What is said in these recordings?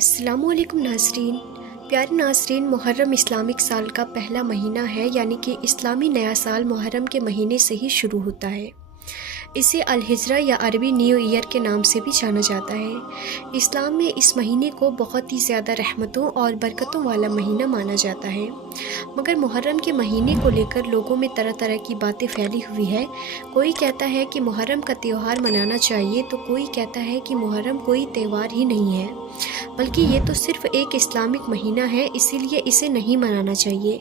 अस्सलामु अलैकुम नाज़रीन। प्यारे नाज़रीन, मुहर्रम इस्लामिक साल का पहला महीना है, यानी कि इस्लामी नया साल मुहर्रम के महीने से ही शुरू होता है। इसे अल-हिज्रा या अरबी न्यू ईयर के नाम से भी जाना जाता है। इस्लाम में इस महीने को बहुत ही ज़्यादा रहमतों और बरकतों वाला महीना माना जाता है, मगर मुहर्रम के महीने को लेकर लोगों में तरह तरह की बातें फैली हुई है। कोई कहता है कि मुहर्रम का त्यौहार मनाना चाहिए, तो कोई कहता है कि मुहर्रम कोई त्यौहार ही नहीं है, बल्कि ये तो सिर्फ़ एक इस्लामिक महीना है, इसीलिए इसे नहीं मनाना चाहिए।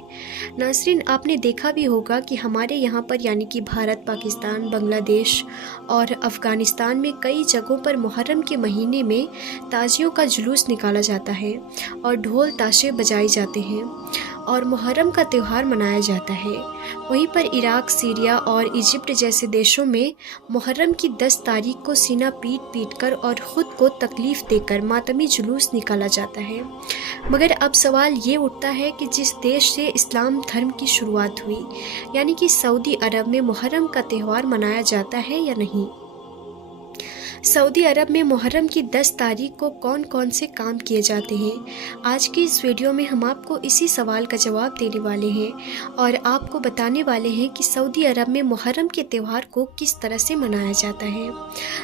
नाज़रीन, आपने देखा भी होगा कि हमारे यहाँ पर यानी कि भारत, पाकिस्तान, बांग्लादेश और अफ़गानिस्तान में कई जगहों पर मुहर्रम के महीने में ताजियों का जुलूस निकाला जाता है और ढोल ताशे बजाए जाते हैं और मुहर्रम का त्यौहार मनाया जाता है। वहीं पर इराक़, सीरिया और इजिप्ट जैसे देशों में मुहर्रम की 10 तारीख को सीना पीट कर और ख़ुद को तकलीफ़ देकर मातमी जुलूस निकाला जाता है। मगर अब सवाल ये उठता है कि जिस देश से इस्लाम धर्म की शुरुआत हुई, यानी कि सऊदी अरब में मुहर्रम का त्यौहार मनाया जाता है या नहीं। सऊदी अरब में मुहर्रम की 10 तारीख को कौन कौन से काम किए जाते हैं, आज की इस वीडियो में हम आपको इसी सवाल का जवाब देने वाले हैं और आपको बताने वाले हैं कि सऊदी अरब में मुहर्रम के त्यौहार को किस तरह से मनाया जाता है।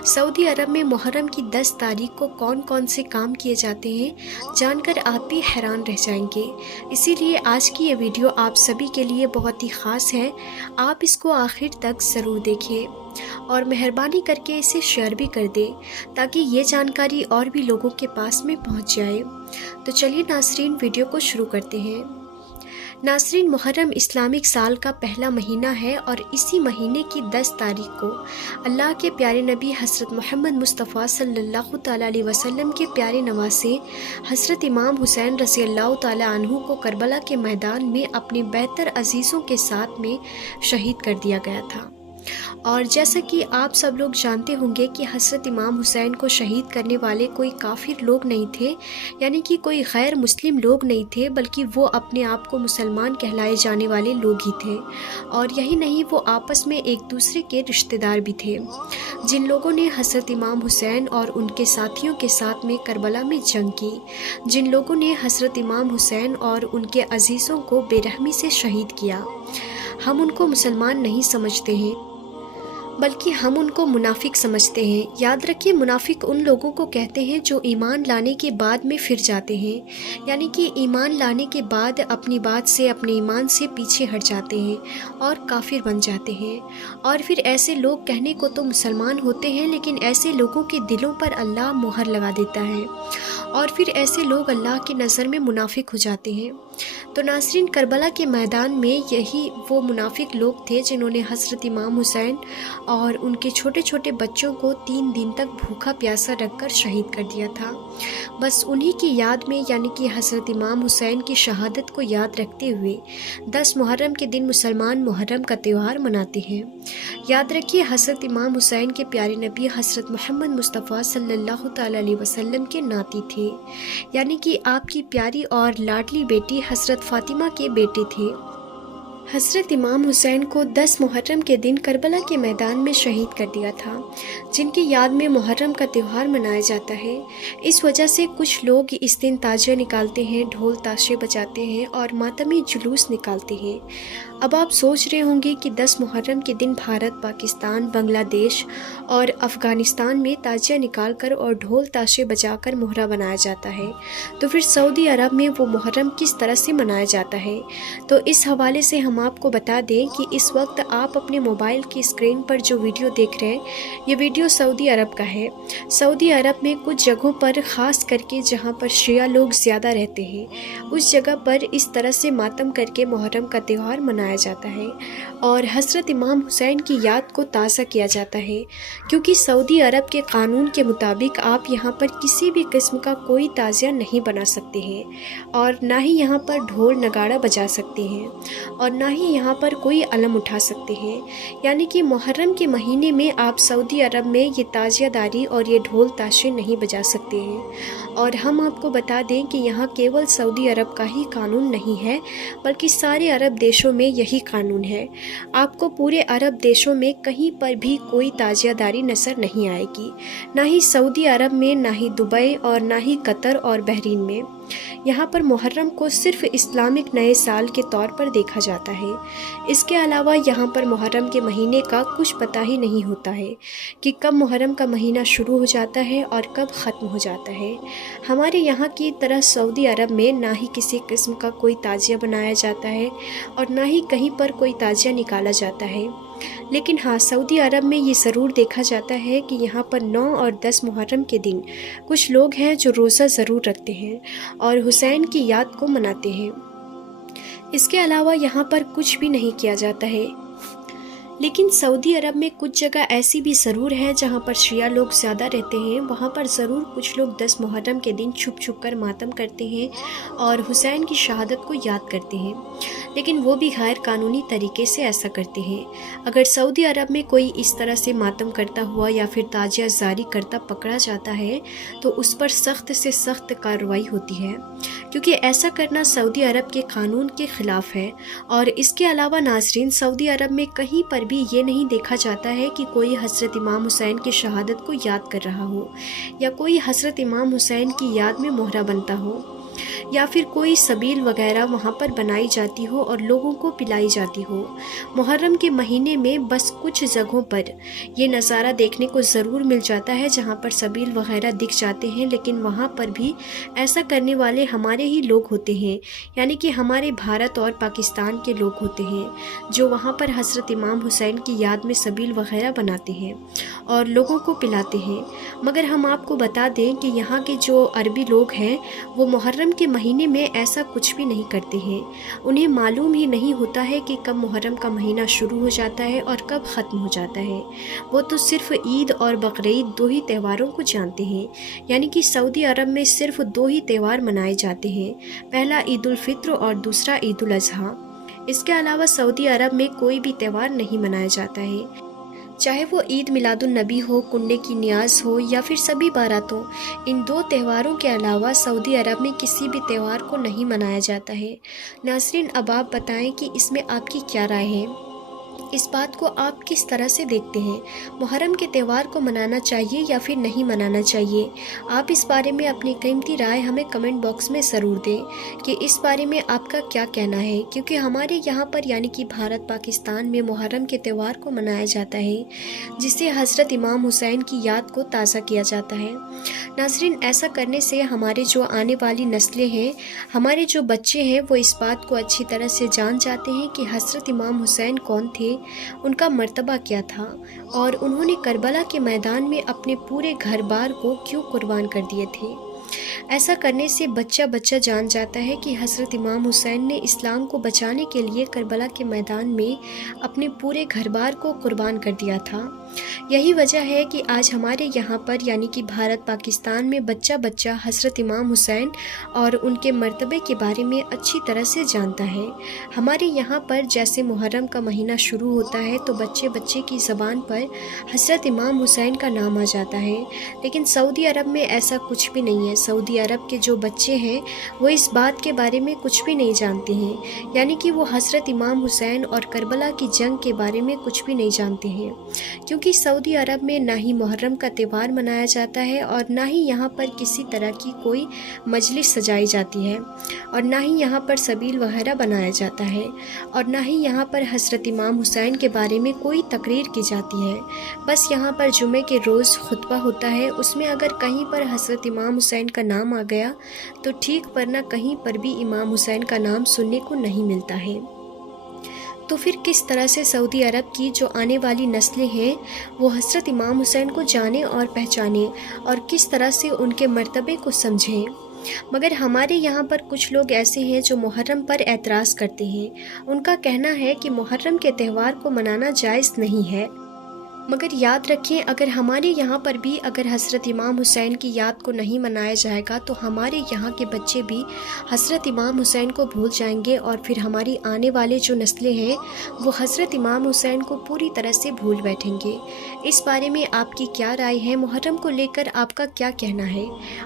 सऊदी अरब में मुहर्रम की 10 तारीख को कौन कौन से काम किए जाते हैं, जानकर आप भी हैरान रह जाएंगे। इसीलिए आज की ये वीडियो आप सभी के लिए बहुत ही ख़ास है। आप इसको आखिर तक ज़रूर देखें और मेहरबानी करके इसे शेयर भी कर दें, ताकि ये जानकारी और भी लोगों के पास में पहुंच जाए। तो चलिए नाज़रीन, वीडियो को शुरू करते हैं। नाज़रीन, मुहर्रम इस्लामिक साल का पहला महीना है और इसी महीने की 10 तारीख को अल्लाह के प्यारे नबी हज़रत मोहम्मद मुस्तफ़ा सल्लल्लाहु ताला अलैहि वसल्लम के प्यारे नवासे हज़रत इमाम हुसैन रज़ियल्लाहु ताला अन्हु को करबला के मैदान में अपने बेहतर अजीज़ों के साथ में शहीद कर दिया गया था। और जैसा कि आप सब लोग जानते होंगे कि हज़रत इमाम हुसैन को शहीद करने वाले कोई काफिर लोग नहीं थे, यानी कि कोई गैर मुस्लिम लोग नहीं थे, बल्कि वो अपने आप को मुसलमान कहलाए जाने वाले लोग ही थे। और यही नहीं, वो आपस में एक दूसरे के रिश्तेदार भी थे। जिन लोगों ने हज़रत इमाम हुसैन और उनके साथियों के साथ में करबला में जंग की, जिन लोगों ने हज़रत इमाम हुसैन और उनके अजीज़ों को बेरहमी से शहीद किया, हम उनको मुसलमान नहीं समझते हैं, बल्कि हम उनको मुनाफिक समझते हैं। याद रखिए, मुनाफिक उन लोगों को कहते हैं जो ईमान लाने के बाद में फिर जाते हैं, यानी कि ईमान लाने के बाद अपनी बात से, अपने ईमान से पीछे हट जाते हैं और काफिर बन जाते हैं। और फिर ऐसे लोग कहने को तो मुसलमान होते हैं, लेकिन ऐसे लोगों के दिलों पर अल्लाह मुहर लगा देता है और फिर ऐसे लोग अल्लाह की नज़र में मुनाफिक हो जाते हैं। तो नाज़रीन, करबला के मैदान में यही वो मुनाफिक लोग थे जिन्होंने हज़रत इमाम हुसैन और उनके छोटे छोटे बच्चों को 3 दिन तक भूखा प्यासा रखकर शहीद कर दिया था। बस उन्हीं की याद में, यानी कि हज़रत इमाम हुसैन की शहादत को याद रखते हुए 10 मुहर्रम के दिन मुसलमान मुहर्रम का त्यौहार मनाते हैं। याद रखिए, हज़रत इमाम हुसैन के प्यारे नबी हज़रत मोहम्मद मुस्तफ़ा सल्लल्लाहु ताला अलैहि वसल्लम के नाती थे, यानी कि आपकी प्यारी और लाडली बेटी हज़रत फ़ातिमा के बेटे थे। हज़रत इमाम हुसैन को 10 मुहर्रम के दिन करबला के मैदान में शहीद कर दिया था, जिनकी याद में मुहर्रम का त्यौहार मनाया जाता है। इस वजह से कुछ लोग इस दिन ताजिया निकालते हैं, ढोल ताशे बजाते हैं और मातमी जुलूस निकालते हैं। अब आप सोच रहे होंगे कि 10 मुहर्रम के दिन भारत, पाकिस्तान, बांग्लादेश और अफ़गानिस्तान में ताजिया निकालकर और ढोल ताशे बजाकर मुहर्रम बनाया जाता है, तो फिर सऊदी अरब में वो मुहर्रम किस तरह से मनाया जाता है। तो इस हवाले से हम आपको बता दें कि इस वक्त आप अपने मोबाइल की स्क्रीन पर जो वीडियो देख रहे हैं, ये वीडियो सऊदी अरब का है। सऊदी अरब में कुछ जगहों पर, ख़ास करके जहाँ पर शिया लोग ज़्यादा रहते हैं, उस जगह पर इस तरह से मातम करके मुहर्रम का त्यौहार मनाया जाता है और हज़रत इमाम हुसैन की याद को ताज़ा किया जाता है, क्योंकि सऊदी अरब के कानून के मुताबिक आप यहाँ पर किसी भी किस्म का कोई ताज़िया नहीं बना सकते हैं और ना ही यहाँ पर ढोल नगाड़ा बजा सकते हैं और ना ही यहाँ पर कोई अलम उठा सकते हैं। यानी कि मुहर्रम के महीने में आप सऊदी अरब में ये ताजियादारी और ये ढोल ताशे नहीं बजा सकते हैं। और हम आपको बता दें कि यहाँ केवल सऊदी अरब का ही कानून नहीं है, बल्कि सारे अरब देशों में यही कानून है। आपको पूरे अरब देशों में कहीं पर भी कोई ताजियादारी नज़र नहीं आएगी, ना ही सऊदी अरब में, ना ही दुबई और ना ही कतर और बहरीन में। यहाँ पर मुहर्रम को सिर्फ इस्लामिक नए साल के तौर पर देखा जाता है। इसके अलावा यहाँ पर मुहर्रम के महीने का कुछ पता ही नहीं होता है कि कब मुहर्रम का महीना शुरू हो जाता है और कब ख़त्म हो जाता है। हमारे यहाँ की तरह सऊदी अरब में ना ही किसी किस्म का कोई ताजिया बनाया जाता है और ना ही कहीं पर कोई ताजिया निकाला जाता है। लेकिन हाँ, सऊदी अरब में ये ज़रूर देखा जाता है कि यहाँ पर 9 और 10 मुहर्रम के दिन कुछ लोग हैं जो रोज़ा ज़रूर रखते हैं और हुसैन की याद को मनाते हैं। इसके अलावा यहाँ पर कुछ भी नहीं किया जाता है। लेकिन सऊदी अरब में कुछ जगह ऐसी भी ज़रूर है जहाँ पर शिया लोग ज़्यादा रहते हैं। वहाँ पर ज़रूर कुछ लोग 10 मुहर्रम के दिन छुप छुप कर मातम करते हैं और हुसैन की शहादत को याद करते हैं, लेकिन वो भी गैर कानूनी तरीके से ऐसा करते हैं। अगर सऊदी अरब में कोई इस तरह से मातम करता हुआ या फिर ताजिया जारी करता पकड़ा जाता है तो उस पर सख्त से सख्त कार्रवाई होती है, क्योंकि ऐसा करना सऊदी अरब के कानून के ख़िलाफ़ है। और इसके अलावा नाज़रीन, सऊदी अरब में कहीं पर भी ये नहीं देखा जाता है कि कोई हज़रत इमाम हुसैन की शहादत को याद कर रहा हो या कोई हज़रत इमाम हुसैन की याद में मोहरा बनता हो या फिर कोई सबील वगैरह वहाँ पर बनाई जाती हो और लोगों को पिलाई जाती हो। मुहर्रम के महीने में बस कुछ जगहों पर ये नज़ारा देखने को ज़रूर मिल जाता है जहाँ पर सबील वगैरह दिख जाते हैं, लेकिन वहाँ पर भी ऐसा करने वाले हमारे ही लोग होते हैं, यानी कि हमारे भारत और पाकिस्तान के लोग होते हैं जो वहाँ पर हज़रत इमाम हुसैन की याद में सबील वगैरह बनाते हैं और लोगों को पिलाते हैं। मगर हम आपको बता दें कि यहाँ के जो अरबी लोग हैं वो मुहर्रम के महीने में ऐसा कुछ भी नहीं करते हैं। उन्हें मालूम ही नहीं होता है कि कब मुहर्रम का महीना शुरू हो जाता है और कब ख़त्म हो जाता है। वो तो सिर्फ ईद और बकरीद 2 ही त्योहारों को जानते हैं, यानी कि सऊदी अरब में सिर्फ 2 ही त्यौहार मनाए जाते हैं, पहला ईद उल फित्र और दूसरा ईद उल अज़हा। इसके अलावा सऊदी अरब में कोई भी त्यौहार नहीं मनाया जाता है, चाहे वो ईद मिलादुन नबी हो, कुन्ने की नियाज़ हो या फिर सभी बारातों। इन 2 त्योहारों के अलावा सऊदी अरब में किसी भी त्यौहार को नहीं मनाया जाता है। नाज़रीन, अब आप बताएं कि इसमें आपकी क्या राय है, इस बात को आप किस तरह से देखते हैं? मुहर्रम के त्यौहार को मनाना चाहिए या फिर नहीं मनाना चाहिए? आप इस बारे में अपनी कीमती राय हमें कमेंट बॉक्स में ज़रूर दें कि इस बारे में आपका क्या कहना है, क्योंकि हमारे यहाँ पर यानी कि भारत पाकिस्तान में मुहर्रम के त्यौहार को मनाया जाता है जिससे हज़रत इमाम हुसैन की याद को ताज़ा किया जाता है। नाज़रीन, ऐसा करने से हमारे जो आने वाली नस्लें हैं, हमारे जो बच्चे हैं, वो इस बात को अच्छी तरह से जान जाते हैं कि हज़रत इमाम हुसैन कौन थे, उनका मर्तबा क्या था और उन्होंने करबला के मैदान में अपने पूरे घर बार को क्यों कुर्बान कर दिए थे। ऐसा करने से बच्चा बच्चा जान जाता है कि हज़रत इमाम हुसैन ने इस्लाम को बचाने के लिए करबला के मैदान में अपने पूरे घर बार को कुर्बान कर दिया था। यही वजह है कि आज हमारे यहाँ पर यानी कि भारत पाकिस्तान में बच्चा बच्चा हज़रत इमाम हुसैन और उनके मर्तबे के बारे में अच्छी तरह से जानता है। हमारे यहाँ पर जैसे मुहर्रम का महीना शुरू होता है तो बच्चे बच्चे की ज़बान पर हज़रत इमाम हुसैन का नाम आ जाता है, लेकिन सऊदी अरब में ऐसा कुछ भी नहीं है। सऊदी अरब के जो बच्चे हैं वो इस बात के बारे में कुछ भी नहीं जानते हैं, यानी कि वो हज़रत इमाम हुसैन और करबला की जंग के बारे में कुछ भी नहीं जानते हैं, क्योंकि सऊदी अरब में ना ही मुहर्रम का त्यौहार मनाया जाता है और ना ही यहाँ पर किसी तरह की कोई मजलिस सजाई जाती है और ना ही यहाँ पर सबील वगैरह बनाया जाता है और ना ही यहाँ पर हज़रत इमाम हुसैन के बारे में कोई तकरीर की जाती है। बस यहाँ पर जुमे के रोज़ खुतबा होता है, उसमें अगर कहीं पर हज़रत इमाम हुसैन का नाम आ गया तो ठीक, वरना कहीं पर भी इमाम हुसैन का नाम सुनने को नहीं मिलता है। तो फिर किस तरह से सऊदी अरब की जो आने वाली नस्लें हैं वो हज़रत इमाम हुसैन को जाने और पहचाने और किस तरह से उनके मर्तबे को समझें। मगर हमारे यहाँ पर कुछ लोग ऐसे हैं जो मुहर्रम पर एतराज़ करते हैं। उनका कहना है कि मुहर्रम के त्यौहार को मनाना जायज़ नहीं है। مگر یاد رکھیں اگر ہمارے یہاں پر بھی اگر حضرت امام حسین کی یاد کو نہیں منایا جائے گا تو ہمارے یہاں کے بچے بھی حضرت امام حسین کو بھول جائیں گے، اور پھر ہماری آنے والے جو نسلیں ہیں وہ حضرت امام حسین کو پوری طرح سے بھول بیٹھیں گے۔ اس بارے میں آپ کی کیا رائے ہے؟ محرم کو لے کر آپ کا کیا کہنا ہے؟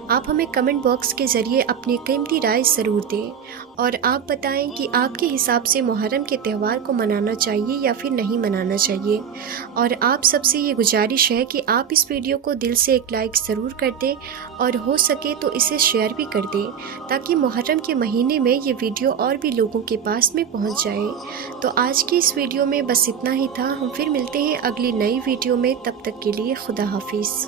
آپ ہمیں کمنٹ باکس کے ذریعے اپنی قیمتی رائے ضرور دیں، اور آپ بتائیں کہ آپ کے حساب سے محرم کے تہوار کو منانا چاہیے یا پھر نہیں منانا چاہیے۔ اور آپ سب سے یہ گزارش ہے کہ آپ اس ویڈیو کو دل سے ایک لائک ضرور کر دیں، اور ہو سکے تو اسے شیئر بھی کر دیں تاکہ محرم کے مہینے میں یہ ویڈیو اور بھی لوگوں کے پاس میں پہنچ جائے۔ تو آج کی اس ویڈیو میں بس اتنا ہی تھا، ہم پھر ملتے ہیں اگلی نئی ویڈیو میں، تب تک کے لیے خدا حافظ۔